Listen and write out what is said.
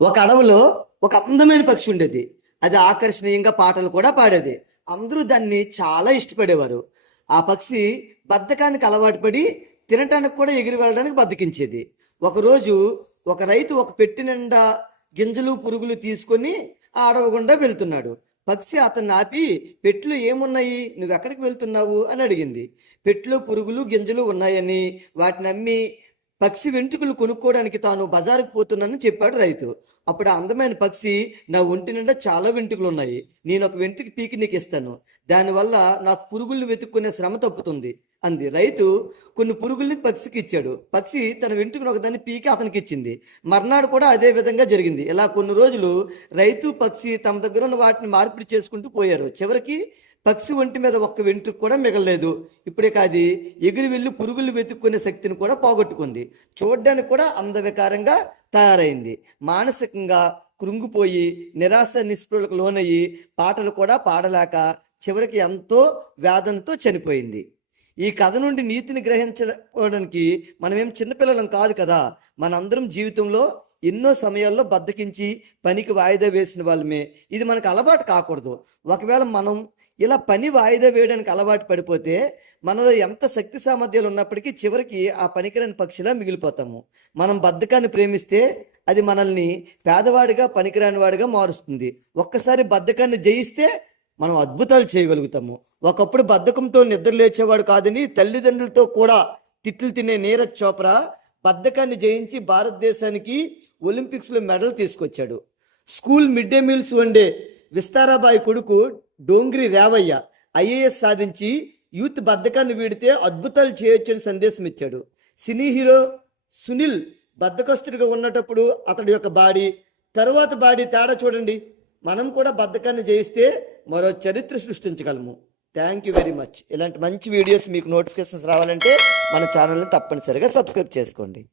ఒక అడవిలో ఒక అందమైన పక్షి ఉండేది. అది ఆకర్షణీయంగా పాటలు కూడా పాడేది. అందరూ దాన్ని చాలా ఇష్టపడేవారు. ఆ పక్షి బద్ధకానికి అలవాటు పడి తినటానికి కూడా ఎగిరి వెళ్ళడానికి బద్దకించేది. ఒకరోజు ఒక రైతు ఒక పెట్టె నిండా గింజలు పురుగులు తీసుకొని ఆ అడవి గుండా వెళ్తున్నాడు. పక్షి అతన్ని ఆపి, "పెట్టులో ఏమున్నాయి, నువ్వు ఎక్కడికి వెళ్తున్నావు" అని అడిగింది. "పెట్టులో పురుగులు గింజలు ఉన్నాయని, వాటిని అమ్మి పక్షి వెంట్రుకలు కొనుక్కోవడానికి తాను బజారుకు పోతున్నానని చెప్పాడు రైతు. అప్పుడు ఆ అందమైన పక్షి, "నా ఒంటి నిండా చాలా వెంట్రుకలు ఉన్నాయి. నేను ఒక వెంట్రుక పీకి నీకు ఇస్తాను. దానివల్ల నాకు పురుగుల్ని వెతుక్కునే శ్రమ తప్పుతుంది" అంది. రైతు కొన్ని పురుగుల్ని పక్షికి ఇచ్చాడు. పక్షి తన వెంట్రుకను ఒకదాన్ని పీకి అతనికి ఇచ్చింది. మర్నాడు కూడా అదే విధంగా జరిగింది. ఇలా కొన్ని రోజులు రైతు పక్షి తమ దగ్గర ఉన్న వాటిని మార్పిడి చేసుకుంటూ పోయారు. చివరికి పక్షి ఒంటి మీద ఒక్క వెంట్రుక కూడా మిగలలేదు. ఇప్పుడే కాదు, ఎగిరి వెళ్ళి పురుగులు వెతుక్కునే శక్తిని కూడా పోగొట్టుకుంది. చూడ్డానికి కూడా అందవికారంగా తయారైంది. మానసికంగా కృంగిపోయి నిరాశ నిస్పృహలకు లోనయ్యి పాటలు కూడా పాడలేక చివరికి ఎంతో వేదనతో చనిపోయింది. ఈ కథ నుండి నీతిని గ్రహించుకోవడానికి మనమేం చిన్నపిల్లలం కాదు కదా. మనందరం జీవితంలో ఎన్నో సమయాల్లో బద్దకించి పనికి వాయిదా వేసిన వాళ్ళమే. ఇది మనకు అలవాటు కాకూడదు. ఒకవేళ మనం ఇలా పని వాయిదా వేయడానికి అలవాటు పడిపోతే మనలో ఎంత శక్తి సామర్థ్యాలు ఉన్నప్పటికీ చివరికి ఆ పనికిరాని పక్షిలా మిగిలిపోతాము. మనం బద్ధకాన్ని ప్రేమిస్తే అది మనల్ని పేదవాడిగా పనికిరాని వాడిగా మారుస్తుంది. ఒక్కసారి బద్ధకాన్ని జయిస్తే మనం అద్భుతాలు చేయగలుగుతాము. ఒకప్పుడు బద్ధకంతో నిద్ర లేచేవాడు కాదని తల్లిదండ్రులతో కూడా తిట్లు తినే నీరజ్ చోప్రా బద్ధకాన్ని జయించి భారతదేశానికి ఒలింపిక్స్లో మెడల్ తీసుకొచ్చాడు. స్కూల్ మిడ్ డే మీల్స్ వండే విస్తారాబాయి కొడుకు డోంగ్రి రేవయ్య ఐఏఎస్ సాధించి యూత్ బద్ధకాన్ని వీడితే అద్భుతాలు చేయొచ్చని సందేశం ఇచ్చాడు. సినీ హీరో సునీల్ బద్ధకస్తుడిగా ఉన్నటప్పుడు అతడి యొక్క బాడీ, తరువాత బాడీ తేడా చూడండి. మనం కూడా బద్ధకాన్ని జయిస్తే మరో చరిత్ర సృష్టించగలము. Thank you very much. ఇలాంటి మంచి వీడియోస్ మీకు నోటిఫికేషన్స్ రావాలంటే మన ఛానల్ని తప్పనిసరిగా సబ్స్క్రైబ్ చేసుకోండి.